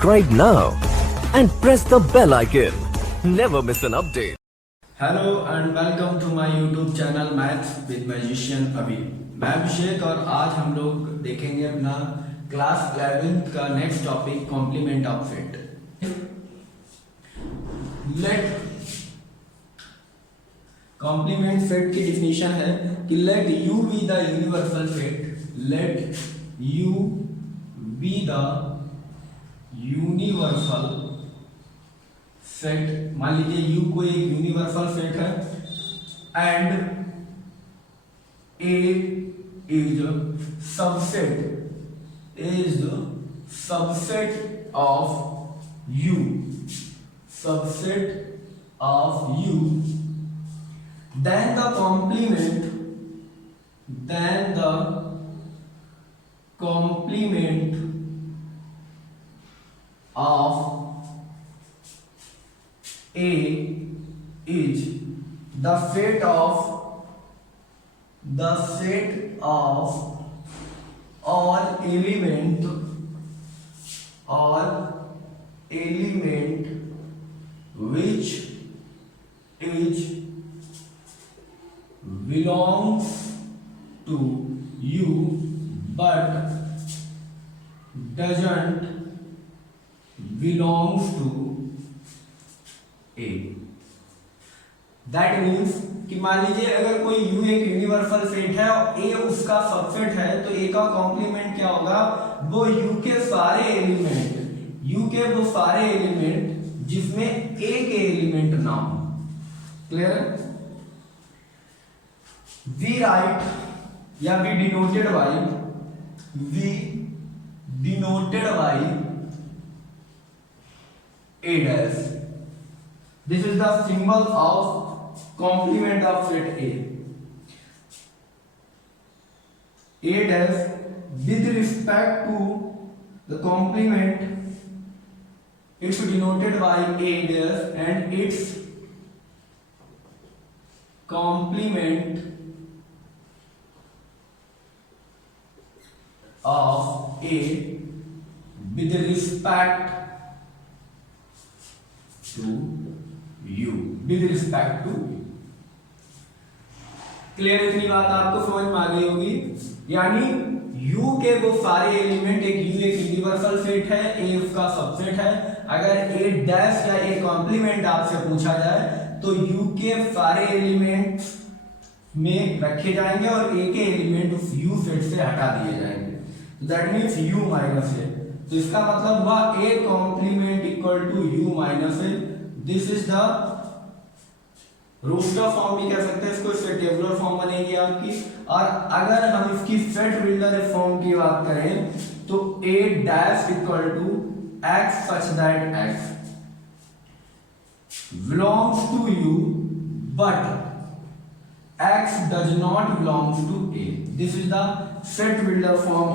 subscribe now and press the bell icon. Never miss an update. Hello and welcome to my YouTube channel maths with magician Abhi. मैं अभिषेक और आज हम लोग देखेंगे अपना क्लास 11th का next topic complement of fit. Let complement fit की definition है कि let U be the universal fit. Let U be the universal set. मान लीजिए यू कोई एक यूनिवर्सल सेट है and A is subset of U. then the complement of A is the set of all element which is belongs to you but doesn't belongs to A। That means कि मान लीजिए अगर कोई you एक universal set है और ए उसका subset है तो ए का कॉम्प्लीमेंट क्या होगा, वो यू के सारे एलिमेंट जिसमें ए के एलिमेंट ना हो। क्लियर है? वी राइट या we denoted by A dash. This is the symbol of complement of set A. A dash with respect to the complement, it's denoted by A dash and its complement of A with respect to U, with respect to U। Clear? इतनी बात आपको समझ में आ गई होगी। यानी U के वो सारे एलिमेंट, एक U एक यूनिवर्सल सेट है, A उसका सबसेट है। अगर A डैश या A कॉम्प्लीमेंट आपसे पूछा जाए तो U के सारे एलिमेंट में रखे जाएंगे और A के एलिमेंट उस U सेट से हटा दिए जाएंगे। तो that means U minus A। तो इसका मतलब हुआ A complement equal to U minus A। This is the roster form भी कह सकते हैं इसको, इससे टेबुलर फॉर्म बनेगी आपकी। और अगर हम इसकी सेट बिल्डर फॉर्म की बात करें तो A dash equal to X such that X belongs to U but X does not belongs to A। this is the set builder form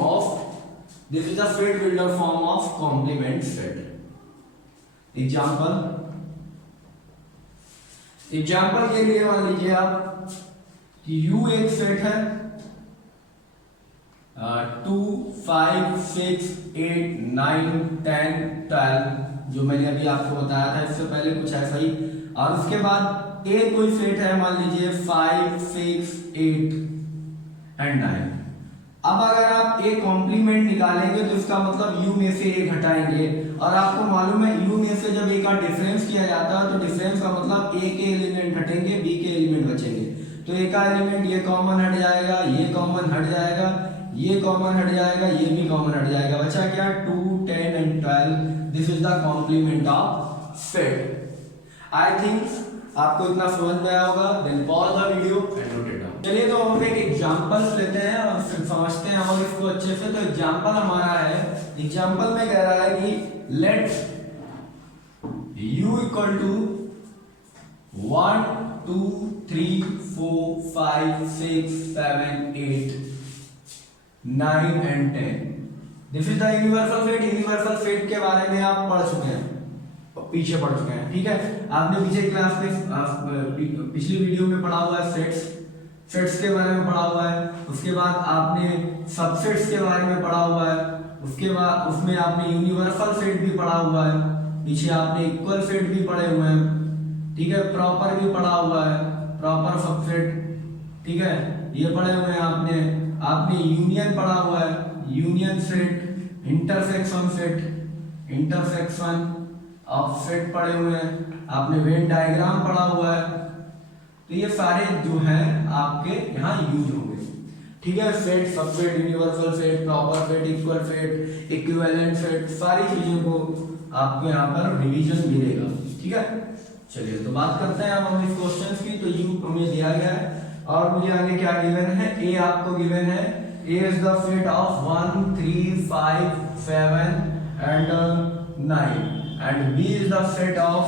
of complement set। Example के लिए मान लीजिए आप कि U एक सेट है 2 5 6 8 9 10 12 जो मैंने अभी आपको बताया था इससे पहले कुछ ऐसा ही। और उसके बाद A कोई सेट है मान लीजिए 5 6 8 एंड 9। अब अगर आप A कॉम्प्लीमेंट निकालेंगे तो इसका मतलब U में से A घटाएंगे और आपको मालूम है U में से जब A का डिफरेंस किया जाता है तो डिफरेंस का मतलब A के एलिमेंट घटेंगे, B के एलिमेंट बचेंगे। तो A का एलिमेंट ये कॉमन हट जाएगा, ये कॉमन हट जाएगा, ये कॉमन हट जाएगा, ये भी कॉमन हट जाएगा। बचा क्या? 2 10 and 12। This is the complement of set. I think आपको इतना समझ में आया होगा। Then pause the video and note it down. चलिए तो हम एक एग्जांपल्स लेते हैं और फिर समझते हैं और इसको अच्छे से। तो एग्जांपल हमारा है, एग्जांपल में कह रहा है कि let u equal to 1 2 3 4 5 6 7 8 9 and 10। This is the universal set. Universal set के बारे में आप पढ़ चुके हैं, पीछे पढ़ चुके हैं, ठीक है। आपने पीछे क्लास में पिछली वीडियो में पढ़ा हुआ है सेट्स के बारे में पढ़ा हुआ है। उसके बाद आपने सबसेट्स के बारे में पढ़ा हुआ है। उसके बाद उसमें आपने यूनिवर्सल सेट भी पढ़ा हुआ है, पीछे आपने इक्वल सेट भी पढ़े हुए हैं, ठीक है, प्रॉपर भी पढ़ा हुआ है, प्रॉपर सबसेट, ठीक है, ये पढ़े हुए हैं आपने। आपने यूनियन पढ़ा हुआ है, union set, intersection set, intersection of set पढ़े हुए हैं, आपने वेन डायग्राम पढ़ा हुआ है। तो ये सारे जो हैं आपके यहाँ यूज होंगे, ठीक है। Set, subset, universal set, proper set, equal set, equivalent set, सारी चीजों को आपको यहाँ पर रिवीजन मिलेगा, ठीक है। चलिए तो बात करते हैं अब हम इस क्वेश्चन की। तो यू हमें दिया गया है और मुझे आगे क्या गिवन है, ए आपको गिवन है, A is the set of 1 3 5 7 and 9 and B is the set of,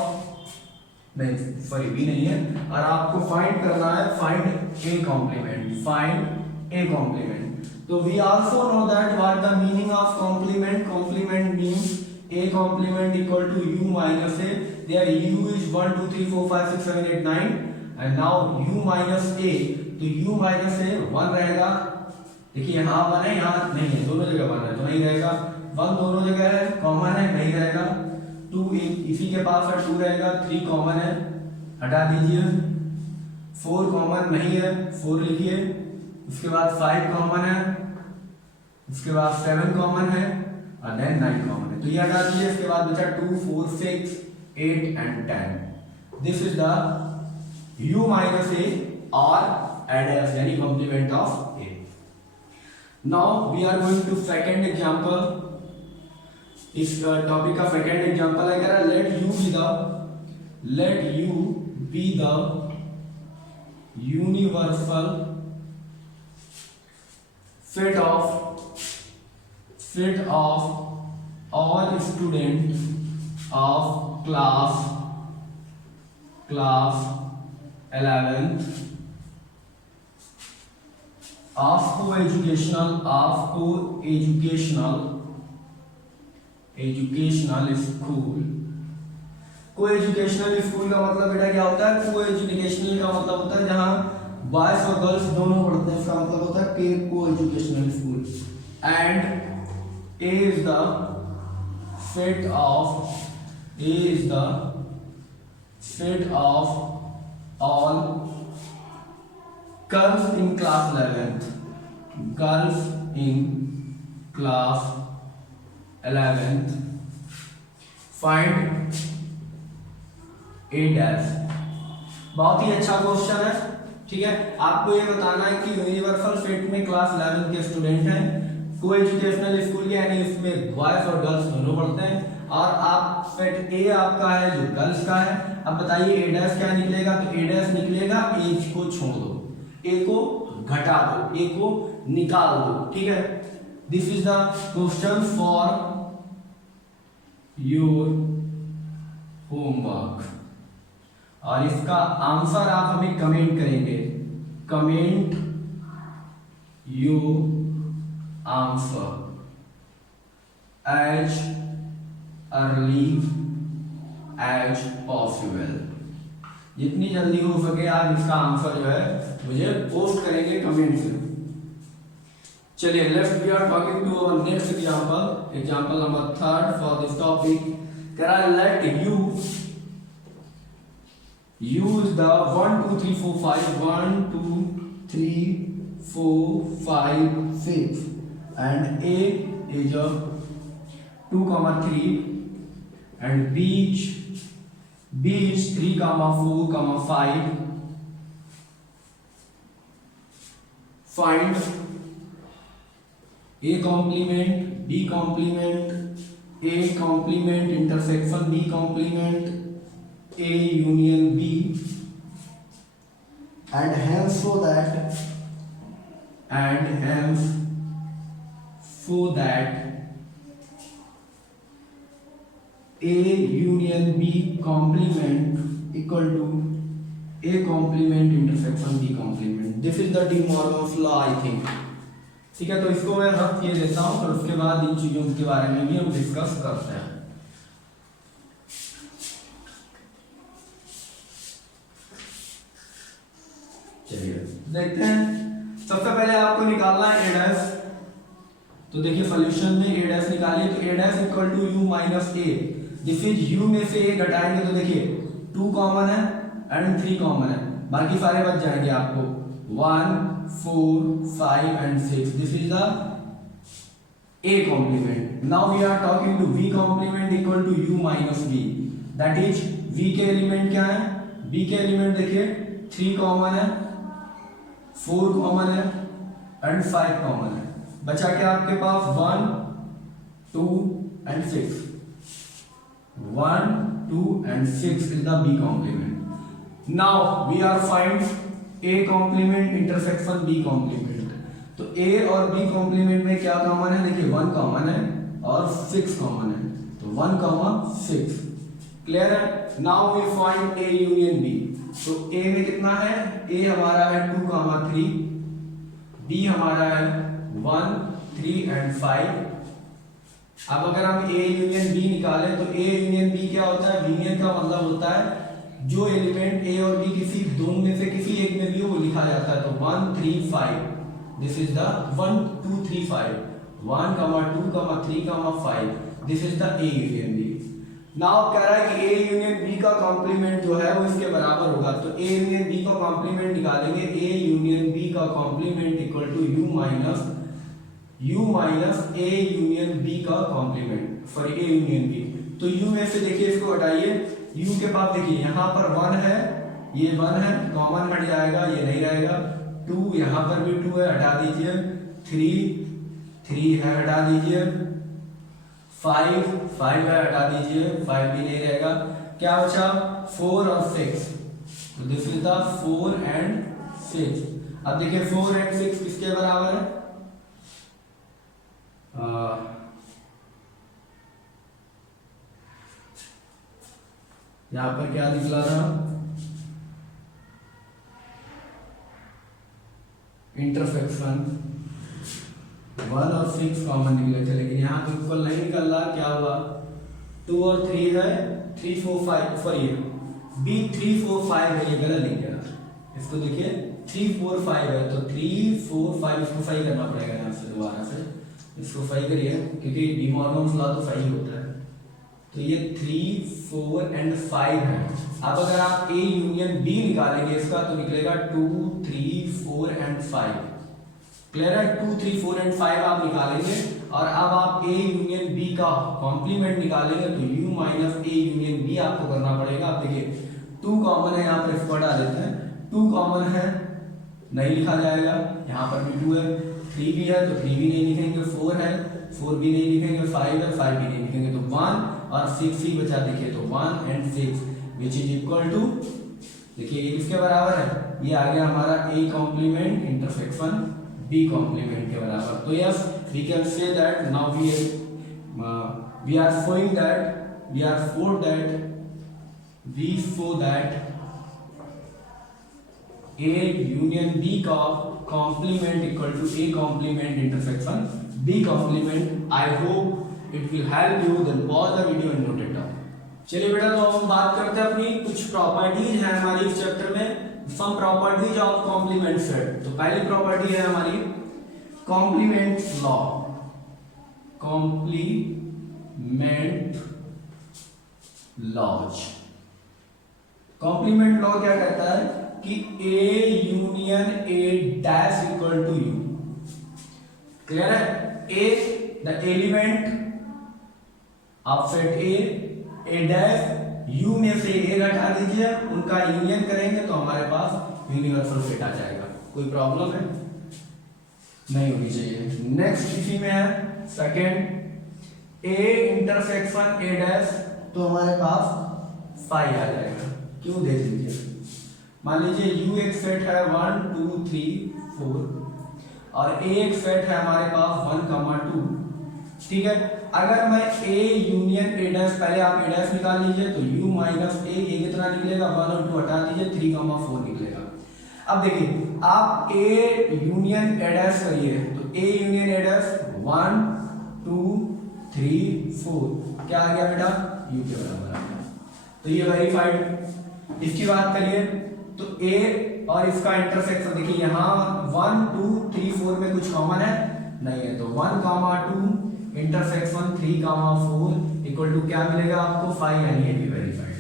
नहीं सॉरी बी नहीं है, और आपको फाइंड करना है, find A complement, find A complement. तो we also know that what the meaning of complement, complement means a complement equal to u minus a, there u is 1 2 3 4 5 6 7 8 9 and now u minus a, तो u minus a 1 रहेगा, देखिए यहाँ 1 है यहाँ नहीं है, दोनों जगह 1 है तो नहीं रहेगा, 1 दोनों जगह है, कॉमन है नहीं रहेगा, 2 इसी के पास है 2 रहेगा, 3 कॉमन है हटा दीजिए, 4 कॉमन नहीं है 4 लिखिए, उसके बाद 5 कॉमन है, उसके बाद 7 कॉमन है और देन 9 कॉमन है, तो ये हटा दीजिए, इसके बाद बचा 2 4 6 8 and 10। This is the u minus a or adders यानी complement of a। now we are going to second example। इस टॉपिक का सेकंड एग्जांपल है, कह रहा let u be the universal set of all students of class 11th of co-educational school। Co-educational school का मतलब बेटा क्या होता है, को-एजुकेशनल का मतलब होता है जहां बॉयज और गर्ल्स दोनों पढ़ते हैं, इसका मतलब होता है co-educational school. And A is the set of all girls in class 11th, girls in class 11th, find A dash। बहुत ही अच्छा क्वेश्चन है, ठीक है। आपको ये बताना है कि यूनिवर्सल सेट में क्लास 11 के स्टूडेंट हैं, को एजुकेशनल स्कूल के यानी इसमें बॉयज और गर्ल्स दोनों पढ़ते हैं, और आप सेट ए आपका है जो गर्ल्स का है। अब बताइए ए डैश क्या निकलेगा, तो ए डैश निकलेगा ए को छोड़ दो, ए को घटा दो, ए को निकाल दो, ठीक है। This is the question for your homework, और इसका आंसर आप हमें कमेंट करेंगे, comment your answer as early as possible। जितनी जल्दी हो सके आप इसका आंसर जो है मुझे पोस्ट करेंगे कमेंट से। चलिए let's we are talking to our next example, example number 3 for this topic. There are let u is the 1 2 3 4 5 1 2 3 4 5 6 and A is a 2, 3 and B is 3, 4, 5। Find A complement, B complement, A complement intersection B complement, A union B, and hence so that A union B complement equal to A complement intersection B complement। This is the De Morgan's law I think, ठीक है। तो इसको मैं रख के देता हूँ, और उसके बाद इन चीजों के बारे में भी हम डिस्कस करते हैं। चलिए देखते हैं, सबसे पहले आपको निकालना है A डैश। तो देखिए सोल्यूशन में ए डैश निकालिए, तो A dash equal to U minus A. This is U में से ए घटाएंगे तो देखिए 2 कॉमन है एंड 3 कॉमन है, बाकी सारे बच जाएंगे आपको 1 4 5 and 6। This is the a complement. Now we are talking to v complement equal to u minus b, that is v के एलिमेंट क्या है, b के एलिमेंट देखिए 3 कॉमन है, 4 कॉमन है एंड 5 कॉमन है। बचा क्या आपके पास 1 2 and 6, 1 2 and 6 is the b complement. Now we are find a complement intersection b complement. तो a और b कॉम्प्लीमेंट में क्या कॉमन है, देखिए 1 कॉमन है और 6 कॉमन है, तो 1 6 क्लियर है। Now we find a union b। तो a में कितना है, a हमारा है 2 3, b हमारा है 1 3 एंड 5। अब अगर हम a यूनियन b निकालें तो a यूनियन b क्या होता है, यूनियन का मतलब होता है जो एलिमेंट a और b किसी दोनों में से किसी एक में भी वो लिखा जाता है, तो 1 3 5। This is the 1 2 3 5, 1 2 3 5. This is the A union B. Now कह रहा है कि A union B का कॉम्प्लीमेंट जो है वो इसके बराबर होगा, तो A union B का कॉम्प्लीमेंट निकालेंगे। A union B का complement equal to U minus A union B का complement, sorry A union B। तो U में से देखिए इसको हटाइए, U के पास देखिए यहाँ पर 1 है, ये 1 है, कॉमन हट जाएगा, ये नहीं रहेगा। 2 यहाँ पर भी 2 है, हटा दीजिए। 3 है, हटा दीजिए। 5 है, हटा दीजिए, 5 भी नहीं रहेगा। क्या बचा 4 और 6, तो दिस इज द 4 एंड 6। अब देखिए 4 एंड 6 किसके बराबर है, यहां पर क्या निकला था, इंटरसेक्शन 1 और 6 कॉमन निकले थे, लेकिन यहाँ तो इक्वल नहीं निकल रहा। क्या हुआ, 2 और 3 है, 3 4 5, सॉरी बी 3 4 5 है, ये गलत लिख गया। इसको देखिए 3 4 5 है, तो 3 4 5 इसको सही करना पड़ेगा यहाँ से, दोबारा से इसको सही करिए, क्योंकि डी मॉर्गन्स लॉ तो सही होता है। तो ये 3 4 एंड 5 है। अब अगर आप A यूनियन B निकालेंगे इसका, तो निकलेगा 2 3 4 एंड 5। क्लियर है, 2 3 4 एंड 5 आप निकालेंगे, और अब आप A यूनियन B का कॉम्प्लीमेंट निकालेंगे, तो U minus A union B आपको करना पड़ेगा। आप देखिए 2 कॉमन है, यहाँ पर इसको हटा देते हैं, 2 कॉमन है, नहीं लिखा जाएगा, यहाँ पर भी 2 है, 3 भी है तो 3 भी नहीं लिखेंगे, 4 है 4 भी नहीं लिखेंगे, 5 है 5 भी नहीं लिखेंगे, तो 1 और 6 ही बचा। देखिए तो 1 and 6 which is equal to, देखिए ये किसके बराबर है, ये आ गया हमारा A complement intersection B complement के बराबर। तो yes we can say that now we are showing that we show that A union B का complement equal to A complement intersection B complement. I hope it will help you, then pause the video and note it down. चलिए बेटा, तो हम बात करते हैं अपनी कुछ प्रॉपर्टीज हैं हमारी इस चैप्टर में, some properties of complement set. तो पहली प्रॉपर्टी है हमारी complement law. Complement laws, complement law क्या कहता है कि A union A dash equal to U। Clear है, A the element of set A dash U में से A हटा दीजिए, उनका यूनियन करेंगे तो हमारे पास यूनिवर्सल सेट आ जाएगा। कोई प्रॉब्लम है नहीं होनी चाहिए। नेक्स्ट इसी में है second A intersection A dash, तो हमारे पास 5 आ जाएगा। क्यों देख लीजिए, मान लीजिए U एक सेट है 1 2 3 4 और A एक सेट है हमारे पास 1 2, ठीक है। अगर मैं A यूनियन A डैश, पहले आप A डैश निकाल लीजिए, तो U माइनस A ये कितना निकलेगा, 1 और 2 हटा दीजिए, 3 4 निकलेगा। अब देखिए आप A यूनियन A डैश करिए, तो A यूनियन A डैश 1 2 3 4 क्या आ गया बेटा, U के बराबर आ गया, तो ये वेरीफाइड। इसकी बात करिए तो A और इसका इंटरसेक्शन देखिए, यहाँ 1 2 3 4 में कुछ कॉमन है, नहीं है। तो 1,2 इंटरसेक्शन 3,4 इक्वल टू क्या मिलेगा आपको 5, यानी ये भी वेरीफाइड।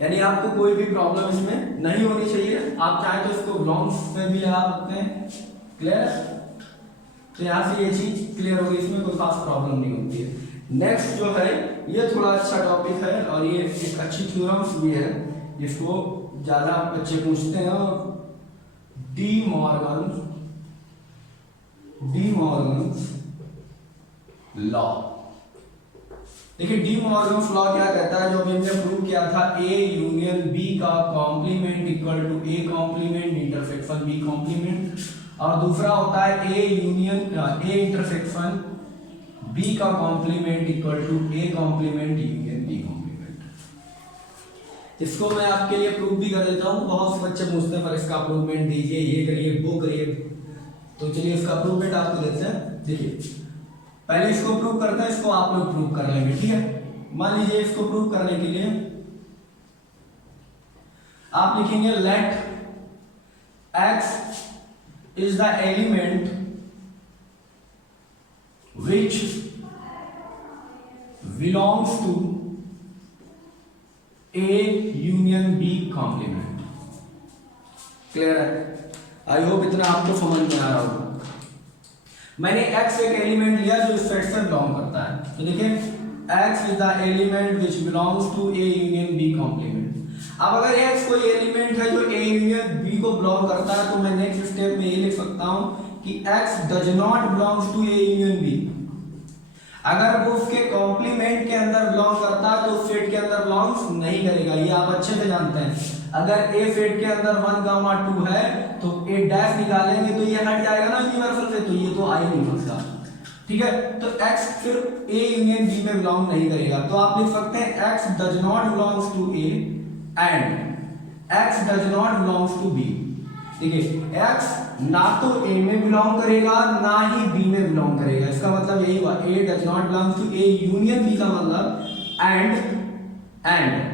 यानी आपको कोई भी प्रॉब्लम इसमें नहीं होनी चाहिए। आप चाहे तो इसको बिलोंग्स में भी लगा सकते हैं। क्लियर? तो यहाँ से ये चीज क्लियर होगी, इसमें कोई खास प्रॉब्लम नहीं होती है। नेक्स्ट जो है ये थोड़ा अच्छा टॉपिक है और ये एक अच्छी थ्योरम्स भी है, जिसको ज्यादा बच्चे पूछते हैं। De Morgan's law. देखिए डी मॉर्गन्स लॉ क्या कहता है, जो अभी हमने प्रूव किया था, ए यूनियन बी का complement equal to A complement intersection B complement, और दूसरा होता है ए इंटरसेक्शन बी का complement equal to A complement union B complement. इसको मैं आपके लिए प्रूव भी कर देता हूँ। बहुत से बच्चे पूछते हैं पर इसका प्रूवमेंट दीजिए, ये करिए वो करिए। तो चलिए इसका प्रूवमेंट आपको देते हैं। देखिए पहले इसको प्रूव करते हैं, इसको आप लोग प्रूव कर लेंगे, ठीक है। मान लीजिए इसको प्रूव करने के लिए आप लिखेंगे let x is the element which belongs to A union B complement। Clear है? आई होप इतना आपको समझ में आ रहा होगा। मैंने x एक एलिमेंट लिया जो इस सेट से बिलोंग करता है। तो देखिए x is the element which belongs to A union B complement। अब अगर x कोई एलिमेंट है जो A union B को बिलोंग करता है, तो मैं नेक्स्ट स्टेप में ये लिख सकता हूं कि x does not belongs to A union B। अगर वो उसके कॉम्प्लीमेंट के अंदर बिलोंग करता है तो उस सेट के अंदर बिलोंग्स नहीं करेगा, ये आप अच्छे से जानते हैं। अगर A सेट के अंदर 1,2 है तो A डैश निकालेंगे तो ये हट जाएगा ना यूनिवर्सल से, तो ये तो आ ही नहीं सकता, ठीक है। तो x सिर्फ A यूनियन B में बिलोंग नहीं करेगा। तो आप लिख सकते हैं x does not belongs to A and x does not belongs to B। देखिए x ना तो A में बिलोंग करेगा ना ही B में बिलोंग करेगा। इसका मतलब यही हुआ A does not belong to A union B का मतलब एंड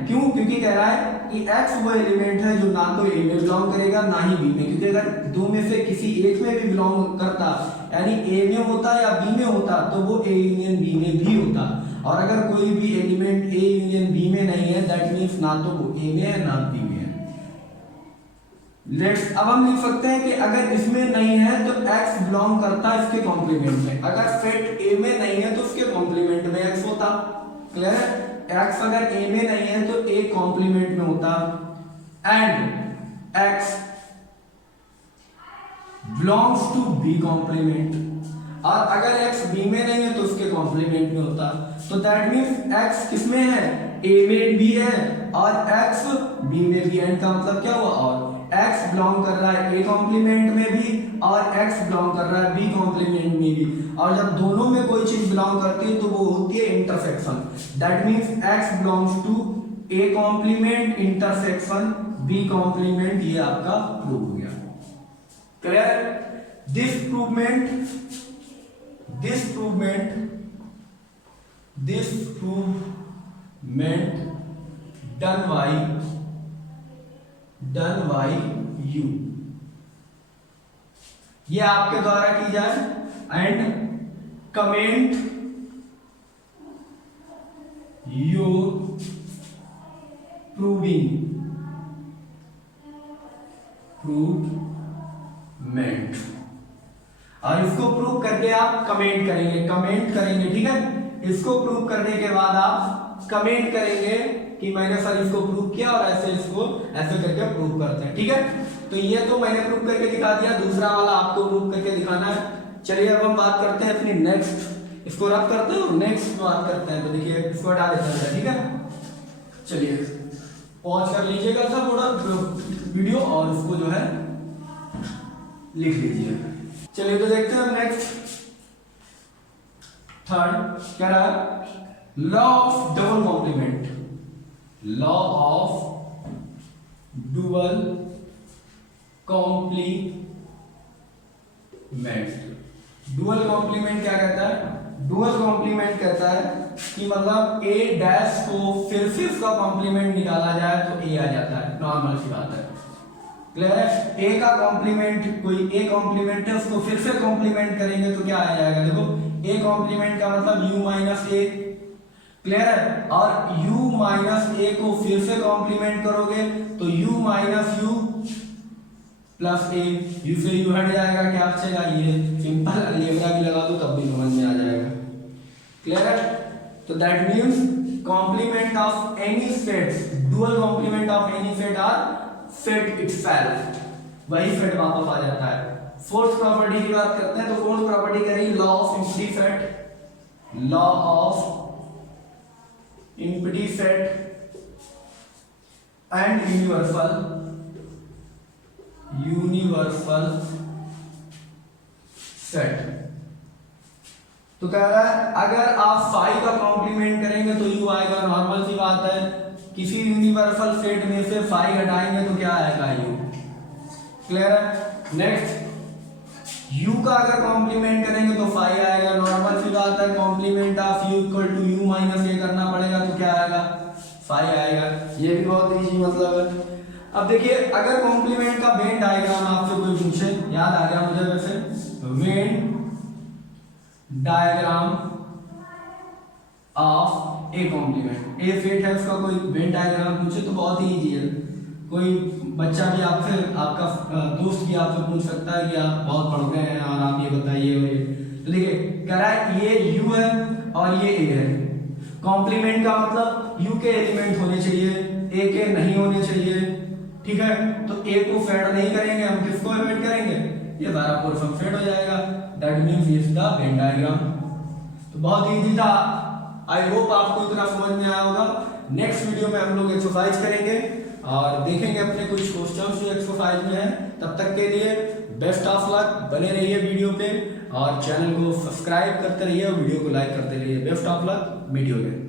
क्यों? क्योंकि कह रहा है कि x वो एलिमेंट है जो ना तो A में बिलोंग करेगा ना ही B में। क्योंकि अगर दो में से किसी एक में भी बिलोंग करता, यानी A में होता या B में होता, तो वो A यूनियन B में भी होता। और अगर कोई भी एलिमेंट A यूनियन B में नहीं है, दैट मींस ना तो वो A में है ना B में है। लेट्स अब हम लिख सकते हैं कि अगर इसमें नहीं है तो x बिलोंग करता है इसके कॉम्प्लीमेंट में। अगर सेट A में नहीं है तो उसके कॉम्प्लीमेंट में x होता। क्लियर है? x अगर A में नहीं है तो A कॉम्प्लीमेंट में होता and x belongs to B complement. और अगर x B में नहीं है तो उसके कॉम्प्लीमेंट में होता। तो दैट मींस x किसमें है? A में भी है और x B में भी है। इनका मतलब क्या हुआ? और x बिलोंग कर रहा है A कॉम्प्लीमेंट में भी और x बिलोंग कर रहा है B कॉम्प्लीमेंट में भी। और जब दोनों में कोई चीज बिलोंग करती है तो वो होती है intersection. That means x belongs to A complement intersection B complement. ये आपका प्रूव हो गया। Clear? This provement done by you, ये आपके द्वारा की जाए एंड कमेंट योर प्रूवमेंट। और इसको प्रूव करके आप कमेंट करेंगे, ठीक है। इसको प्रूव करने के बाद आप कमेंट करेंगे कि मैंने सर इसको प्रूव किया और ऐसे करके प्रूव करते हैं, ठीक है। तो ये तो मैंने प्रूव करके दिखा दिया, दूसरा वाला आपको प्रूव करके दिखाना है। चलिए अब हम बात करते हैं अपनी नेक्स्ट, इसको रब करते हैं और नेक्स्ट बात करते हैं। तो देखिए इसको हटा देते हैं, ठीक है। चलिए पॉज कर लीजिएगा सब थोड़ा वीडियो और इसको जो है लिख लीजिए। चलिए तो देखते हैं नेक्स्ट थर्ड क्या रहा, law of double complement. Law of dual complement. Dual complement क्या कहता है? डुअल कॉम्प्लीमेंट कहता है कि मतलब a डैश को फिर से उसका कॉम्प्लीमेंट निकाला जाए तो a आ जाता है, नॉर्मल सी बात है। क्लियर है? ए का कॉम्प्लीमेंट, कोई ए कॉम्प्लीमेंट है उसको फिर से कॉम्प्लीमेंट करेंगे तो क्या आ जाएगा? देखो ए कॉम्प्लीमेंट का मतलब u माइनस ए, क्लियर है? और u माइनस ए को फिर से कॉम्प्लीमेंट करोगे तो u minus u plus A, you से यू हट जाएगा, क्या बचेगा? ये सिंपल अलजेब्रा भी लगा दो तब भी समझ में आ जाएगा। क्लियर है? तो that means complement of any sets, dual complement of any set are set itself, वही सेट वापस आ जाता है। फोर्थ प्रॉपर्टी की बात करते हैं तो फोर्थ प्रॉपर्टी कह रही है law of empty set, law of empty set and universal set. तो कह रहा है अगर आप फाई का कॉम्प्लीमेंट करेंगे तो यू आएगा, नॉर्मल सी बात है। किसी यूनिवर्सल सेट में से फाई हटाएंगे तो क्या आएगा? यू। क्लियर है? नेक्स्ट यू का अगर कॉम्प्लीमेंट करेंगे तो फाई आएगा, नॉर्मल सी बात है। Complement of U equal to U minus A करना पड़ेगा तो क्या आएगा? फाई आएगा। ये भी बहुत इजी मतलब है। अब देखिए अगर कॉम्प्लीमेंट का वेन डायग्राम आपसे कोई पूछे, याद आ गया मुझे वैसे, Venn diagram of A complement, A set है उसका कोई वेन डायग्राम पूछे तो बहुत ही इजी है। कोई बच्चा भी आपसे, आपका दोस्त भी आपसे पूछ सकता है कि आप बहुत पढ़ गए हैं और आप ये बताइए। तो देखिए कह रहा है ये यू है और ये ए है, कॉम्प्लीमेंट का मतलब यू के एलिमेंट होने चाहिए, ए के नहीं होने चाहिए, ठीक है? तो ए को फेड नहीं करेंगे, हम किसको फेड करेंगे? ये सारा पोर्शन फेड हो जाएगा। That means this the Venn diagram. तो बहुत इजी था। आई होप आपको इतना समझ में आया होगा। नेक्स्ट वीडियो में हम लोग एक्सरसाइज करेंगे और देखेंगे अपने कुछ क्वेश्चंस जो एक्सरसाइज में है। तब तक के लिए बेस्ट ऑफ लक, बने रहिए वीडियो पे और चैनल को सब्सक्राइब करते रहिए और वीडियो को लाइक करते रहिए। बेस्ट ऑफ लक, वीडियो में।